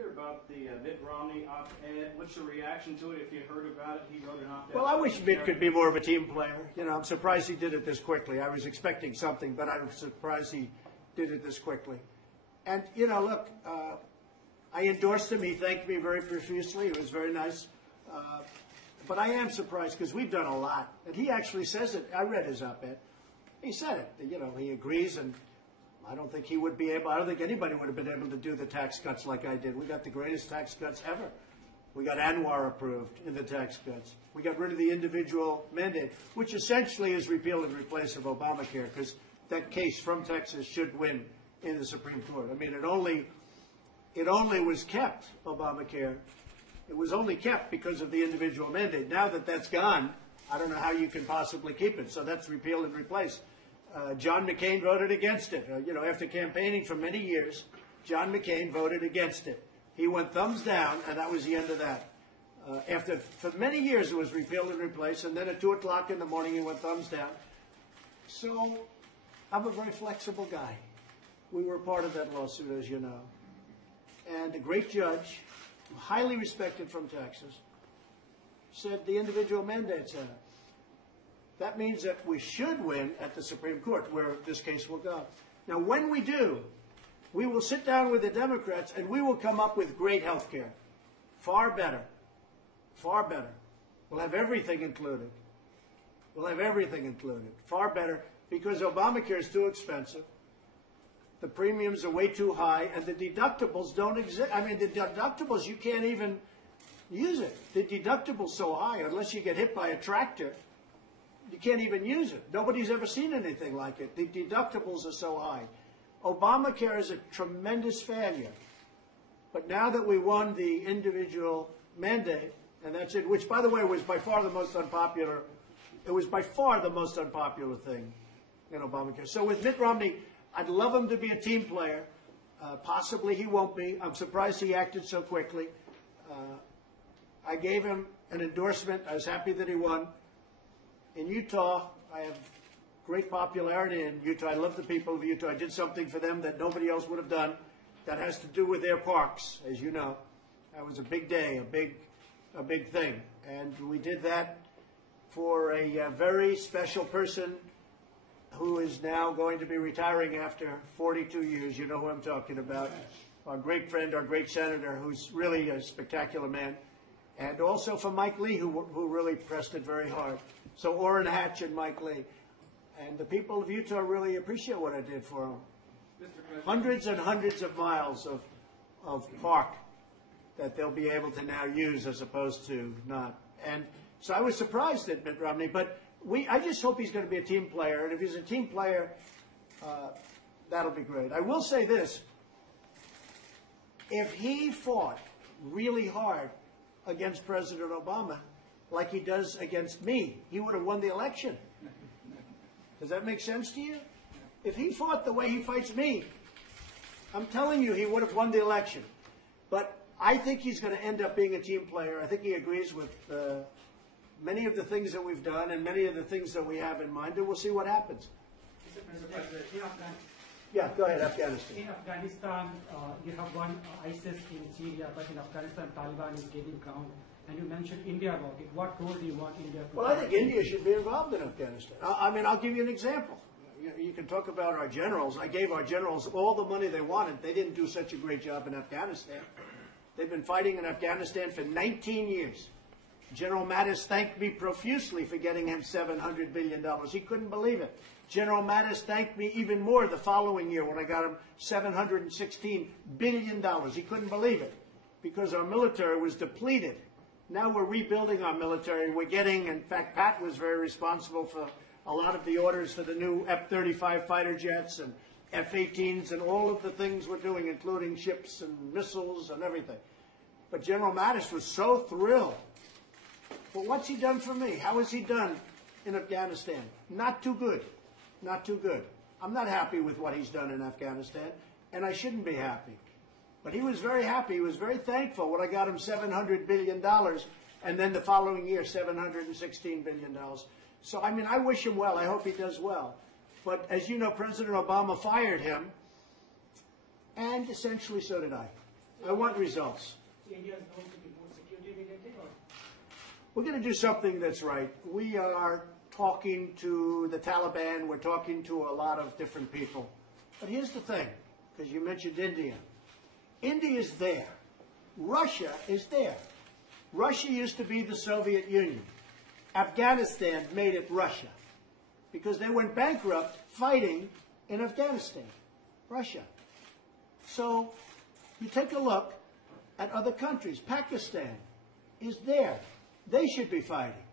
hear about the Mitt Romney op-ed? What's your reaction to it? If you heard about it, he wrote an op-ed. Well, I wish Mitt could be more of a team player. You know, I'm surprised he did it this quickly. I was expecting something, but I was surprised he did it this quickly. And, you know, look, I endorsed him. He thanked me very profusely. It was very nice. But I am surprised because we've done a lot. And he actually says it. I read his op-ed. He said it. You know, he agrees, and I don't think he would be able, I don't think anybody would have been able to do the tax cuts like I did. We got the greatest tax cuts ever. We got Anwar approved in the tax cuts. We got rid of the individual mandate, which essentially is repeal and replace of Obamacare, because that case from Texas should win in the Supreme Court. I mean, it only was kept, Obamacare. It was only kept because of the individual mandate. Now that that's gone, I don't know how you can possibly keep it. So that's repeal and replace. John McCain voted against it. You know, after campaigning for many years, John McCain voted against it. He went thumbs down, and that was the end of that. For many years, it was repeal and replace, and then at 2 o'clock in the morning, he went thumbs down. So I'm a very flexible guy. We were part of that lawsuit, as you know. And a great judge, highly respected from Texas, said the individual mandates have. That means that we should win at the Supreme Court, where this case will go. Now, when we do, we will sit down with the Democrats and we will come up with great health care. Far better. Far better. We'll have everything included. We'll have everything included. Far better, because Obamacare is too expensive. The premiums are way too high, and the deductibles don't exist. I mean, the deductibles, you can't even use it. The deductible's so high, unless you get hit by a tractor, you can't even use it. Nobody's ever seen anything like it. The deductibles are so high. Obamacare is a tremendous failure. But now that we won the individual mandate, and that's it, which, by the way, was by far the most unpopular, it was by far the most unpopular thing in Obamacare. So with Mitt Romney, I'd love him to be a team player. Possibly he won't be. I'm surprised he acted so quickly. I gave him an endorsement. I was happy that he won. In Utah, I have great popularity in Utah. I love the people of Utah. I did something for them that nobody else would have done. That has to do with their parks, as you know. That was a big day, a big thing. And we did that for a very special person who is now going to be retiring after 42 years. You know who I'm talking about. Our great friend, our great senator, who's really a spectacular man. And also for Mike Lee, who really pressed it very hard. So Orrin Hatch and Mike Lee. And the people of Utah really appreciate what I did for them. Hundreds and hundreds of miles of park that they'll be able to now use as opposed to not. And so I was surprised at Mitt Romney, but I just hope he's going to be a team player. And if he's a team player, that'll be great. I will say this. If he fought really hard against President Obama, like he does against me, he would have won the election. Does that make sense to you? If he fought the way he fights me, I'm telling you, he would have won the election. But I think he's going to end up being a team player. I think he agrees with many of the things that we've done and many of the things that we have in mind, and we'll see what happens. Mr. President, yeah, go ahead, Afghanistan. In Afghanistan, you have won ISIS in Syria, but in Afghanistan, Taliban is gaining ground. And you mentioned India about it. What role do you want India to play? Well, I think India should be involved in Afghanistan. I mean, I'll give you an example. You can talk about our generals. I gave our generals all the money they wanted. They didn't do such a great job in Afghanistan. They've been fighting in Afghanistan for 19 years. General Mattis thanked me profusely for getting him $700 billion. He couldn't believe it. General Mattis thanked me even more the following year when I got him $716 billion. He couldn't believe it because our military was depleted. Now we're rebuilding our military. We're getting, in fact, Pat was very responsible for a lot of the orders for the new F-35 fighter jets and F-18s and all of the things we're doing, including ships and missiles and everything. But General Mattis was so thrilled. But what's he done for me? How has he done in Afghanistan? Not too good. Not too good. I'm not happy with what he's done in Afghanistan, and I shouldn't be happy. But he was very happy. He was very thankful when I got him $700 billion, and then the following year, $716 billion. So, I mean, I wish him well. I hope he does well. But as you know, President Obama fired him, and essentially so did I. I want results. India is going to be more security related, or We're going to do something that's right. We are talking to the Taliban. We're talking to a lot of different people. But here's the thing, because you mentioned India. India is there. Russia is there. Russia used to be the Soviet Union. Afghanistan made it Russia because they went bankrupt fighting in Afghanistan, Russia. So you take a look at other countries. Pakistan is there. They should be fighting.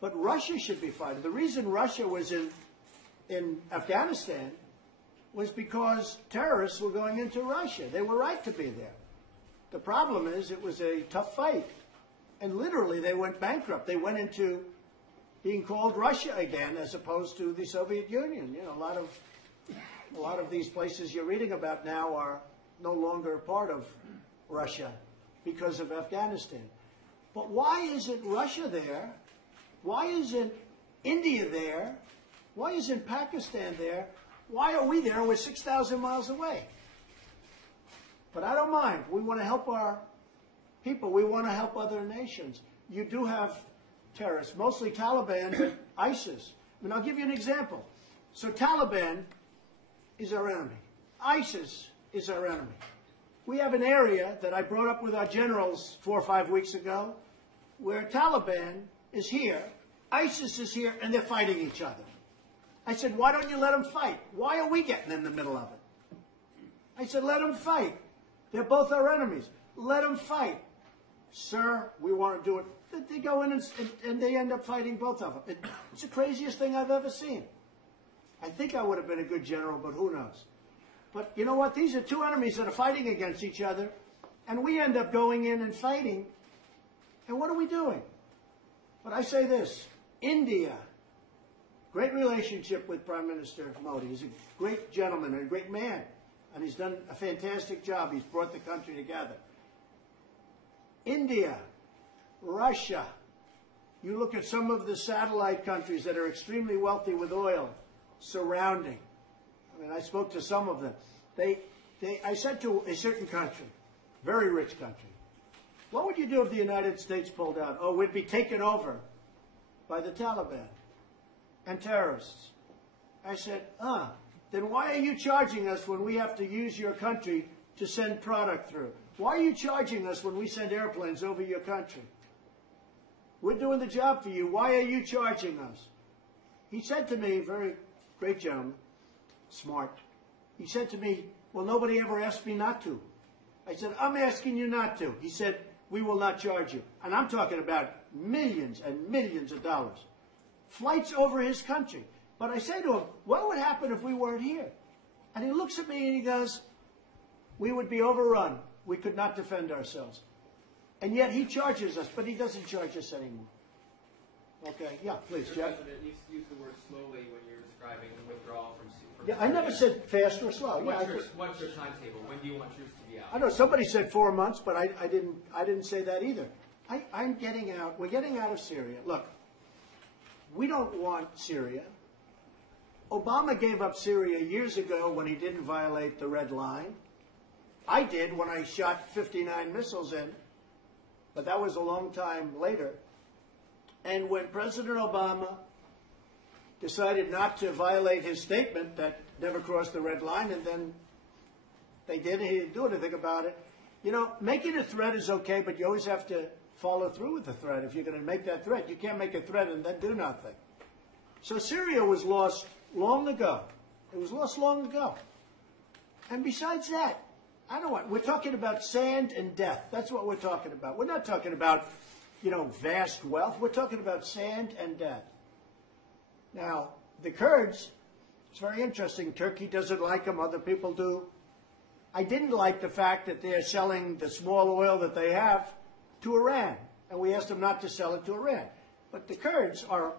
But Russia should be fighting. The reason Russia was in Afghanistan was because terrorists were going into Russia. They were right to be there. The problem is it was a tough fight. And literally they went bankrupt. They went into being called Russia again as opposed to the Soviet Union. You know, a lot of these places you're reading about now are no longer part of Russia because of Afghanistan. But why isn't Russia there? Why isn't India there? Why isn't Pakistan there? Why are we there? We're 6,000 miles away. But I don't mind. We want to help our people. We want to help other nations. You do have terrorists, mostly Taliban, but ISIS. I mean, I'll give you an example. So Taliban is our enemy. ISIS is our enemy. We have an area that I brought up with our generals 4 or 5 weeks ago where Taliban is here, ISIS is here, and they're fighting each other. I said, why don't you let them fight? Why are we getting in the middle of it? I said, let them fight. They're both our enemies. Let them fight. Sir, we want to do it. They go in and they end up fighting both of them. It's the craziest thing I've ever seen. I think I would have been a good general, but who knows? But you know what? These are two enemies that are fighting against each other, and we end up going in and fighting. And what are we doing? But I say this, India, great relationship with Prime Minister Modi. He's a great gentleman and a great man, and he's done a fantastic job. He's brought the country together. India, Russia, you look at some of the satellite countries that are extremely wealthy with oil surrounding. I mean, I spoke to some of them. I said to a certain country, very rich country, what would you do if the United States pulled out? Oh, we'd be taken over by the Taliban and terrorists. I said, then why are you charging us when we have to use your country to send product through? Why are you charging us when we send airplanes over your country? We're doing the job for you. Why are you charging us? He said to me, very great gentleman, smart. He said to me, well, nobody ever asked me not to. I said, I'm asking you not to. He said, we will not charge you. And I'm talking about millions and millions of dollars. Flights over his country. But I say to him, what would happen if we weren't here? And he looks at me and he goes, we would be overrun. We could not defend ourselves. And yet he charges us, but he doesn't charge us anymore. Okay, yeah, please, Jeff. President, use the word slowly when you're describing the withdrawal from Yeah, I never said fast or slow. What's Yeah, your timetable? When do you want troops to be out? I know somebody said 4 months, but I didn't say that either. I'm getting out. We're getting out of Syria. Look, we don't want Syria. Obama gave up Syria years ago when he didn't violate the red line. I did when I shot 59 missiles in, but that was a long time later. And when President Obama decided not to violate his statement that never crossed the red line, and then they did, and he didn't do anything about it. You know, making a threat is okay, but you always have to follow through with the threat. If you're going to make that threat, you can't make a threat and then do nothing. So Syria was lost long ago. It was lost long ago. And besides that, I don't want, we're talking about sand and death. That's what we're talking about. We're not talking about, you know, vast wealth. We're talking about sand and death. Now, the Kurds, it's very interesting. Turkey doesn't like them. Other people do. I didn't like the fact that they're selling the small oil that they have to Iran. And we asked them not to sell it to Iran. But the Kurds, our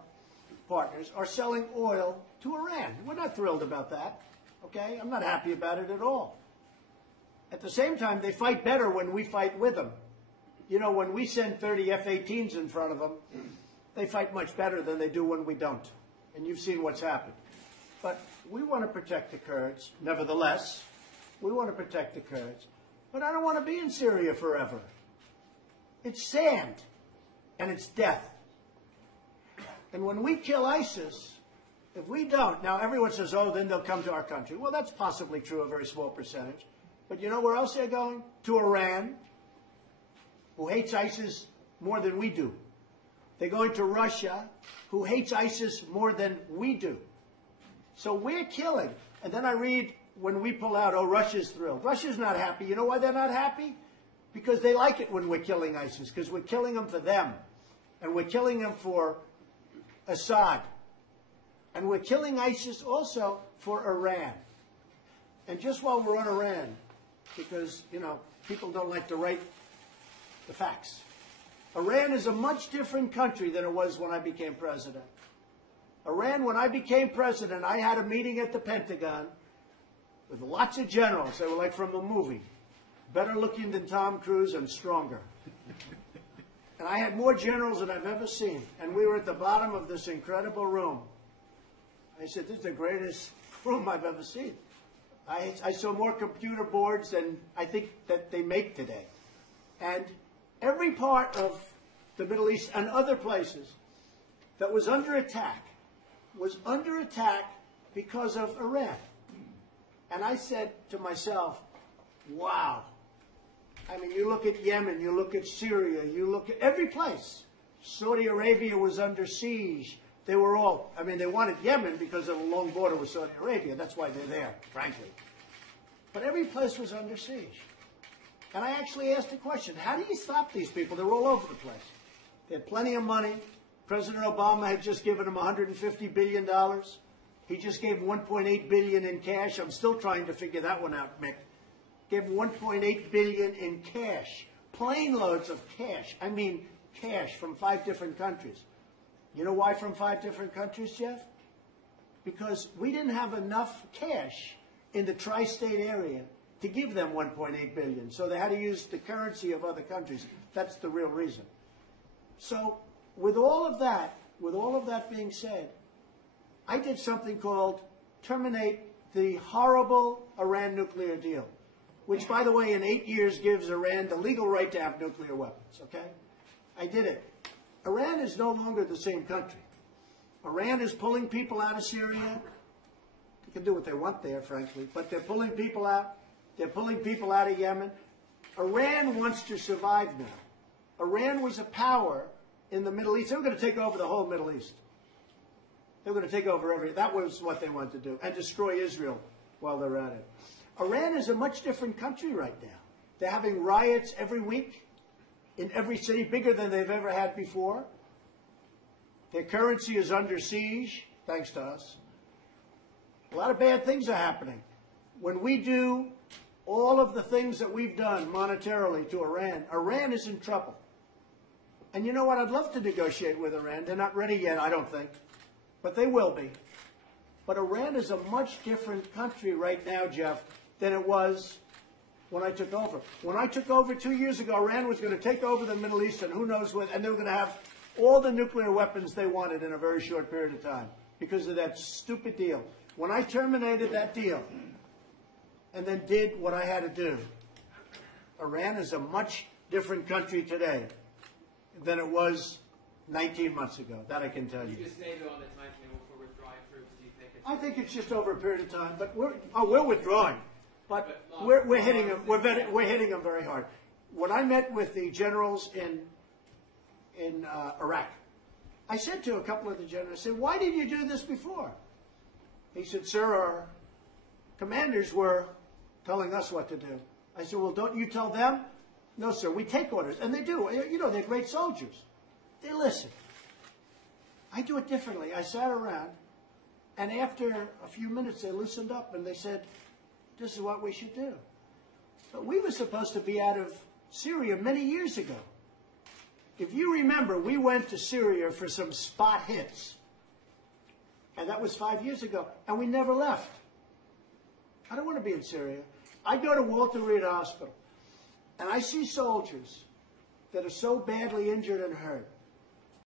partners, are selling oil to Iran. We're not thrilled about that. Okay? I'm not happy about it at all. At the same time, they fight better when we fight with them. You know, when we send 30 F-18s in front of them, they fight much better than they do when we don't. And you've seen what's happened. But we want to protect the Kurds. Nevertheless, we want to protect the Kurds. But I don't want to be in Syria forever. It's sand, and it's death. And when we kill ISIS, if we don't, now everyone says, oh, then they'll come to our country. Well, that's possibly true, a very small percentage. But you know where else they're going? To Iran, who hates ISIS more than we do. They're going to Russia, who hates ISIS more than we do. So we're killing. And then I read when we pull out, oh, Russia's thrilled. Russia's not happy. You know why they're not happy? Because they like it when we're killing ISIS, because we're killing them for them. And we're killing them for Assad. And we're killing ISIS also for Iran. And just while we're on Iran, because, you know, people don't like to write the facts. Iran is a much different country than it was when I became president. Iran, when I became president, I had a meeting at the Pentagon with lots of generals. They were like from a movie. Better looking than Tom Cruise and stronger. And I had more generals than I've ever seen. And we were at the bottom of this incredible room. I said, this is the greatest room I've ever seen. I saw more computer boards than I think that they make today. And every part of the Middle East and other places that was under attack because of Iran. And I said to myself, wow. I mean, you look at Yemen, you look at Syria, you look at every place. Saudi Arabia was under siege. They were all, I mean, they wanted Yemen because of a long border with Saudi Arabia. That's why they're there, frankly. But every place was under siege. And I actually asked the question, how do you stop these people? They're all over the place. They had plenty of money. President Obama had just given them $150 billion. He just gave $1.8 billion in cash. I'm still trying to figure that one out, Mick. Gave $1.8 billion in cash. Plane loads of cash. I mean, cash from 5 different countries. You know why from 5 different countries, Jeff? Because we didn't have enough cash in the tri-state area to give them $1.8 billion. So they had to use the currency of other countries. That's the real reason. So with all of that being said, I did something called terminate the horrible Iran nuclear deal, which, by the way, in 8 years gives Iran the legal right to have nuclear weapons, okay? I did it. Iran is no longer the same country. Iran is pulling people out of Syria. They can do what they want there, frankly, but they're pulling people out. They're pulling people out of Yemen. Iran wants to survive now. Iran was a power in the Middle East. They were going to take over the whole Middle East. They were going to take over everything. That was what they wanted to do, and destroy Israel while they're at it. Iran is a much different country right now. They're having riots every week in every city, bigger than they've ever had before. Their currency is under siege, thanks to us. A lot of bad things are happening. When we do all of the things that we've done monetarily to Iran, Iran is in trouble. And you know what? I'd love to negotiate with Iran. They're not ready yet, I don't think. But they will be. But Iran is a much different country right now, Jeff, than it was when I took over. When I took over 2 years ago, Iran was going to take over the Middle East and who knows what, and they were going to have all the nuclear weapons they wanted in a very short period of time because of that stupid deal. When I terminated that deal and then did what I had to do, Iran is a much different country today than it was 19 months ago. That I can tell you. You just named it on the timetable for withdrawing troops. Do you think it's... I think it's just over a period of time, but we're withdrawing. But we're hitting them. We're hitting them very hard. When I met with the generals in Iraq, I said to a couple of the generals, I said, "Why did you do this before?" He said, "Sir, our commanders were telling us what to do." I said, "Well, don't you tell them?" "No, sir. We take orders," and they do. You know, they're great soldiers. They listen. I do it differently. I sat around, and after a few minutes, they loosened up and they said, "This is what we should do." But we were supposed to be out of Syria many years ago. If you remember, we went to Syria for some spot hits. And that was 5 years ago. And we never left. I don't want to be in Syria. I go to Walter Reed Hospital. And I see soldiers that are so badly injured and hurt.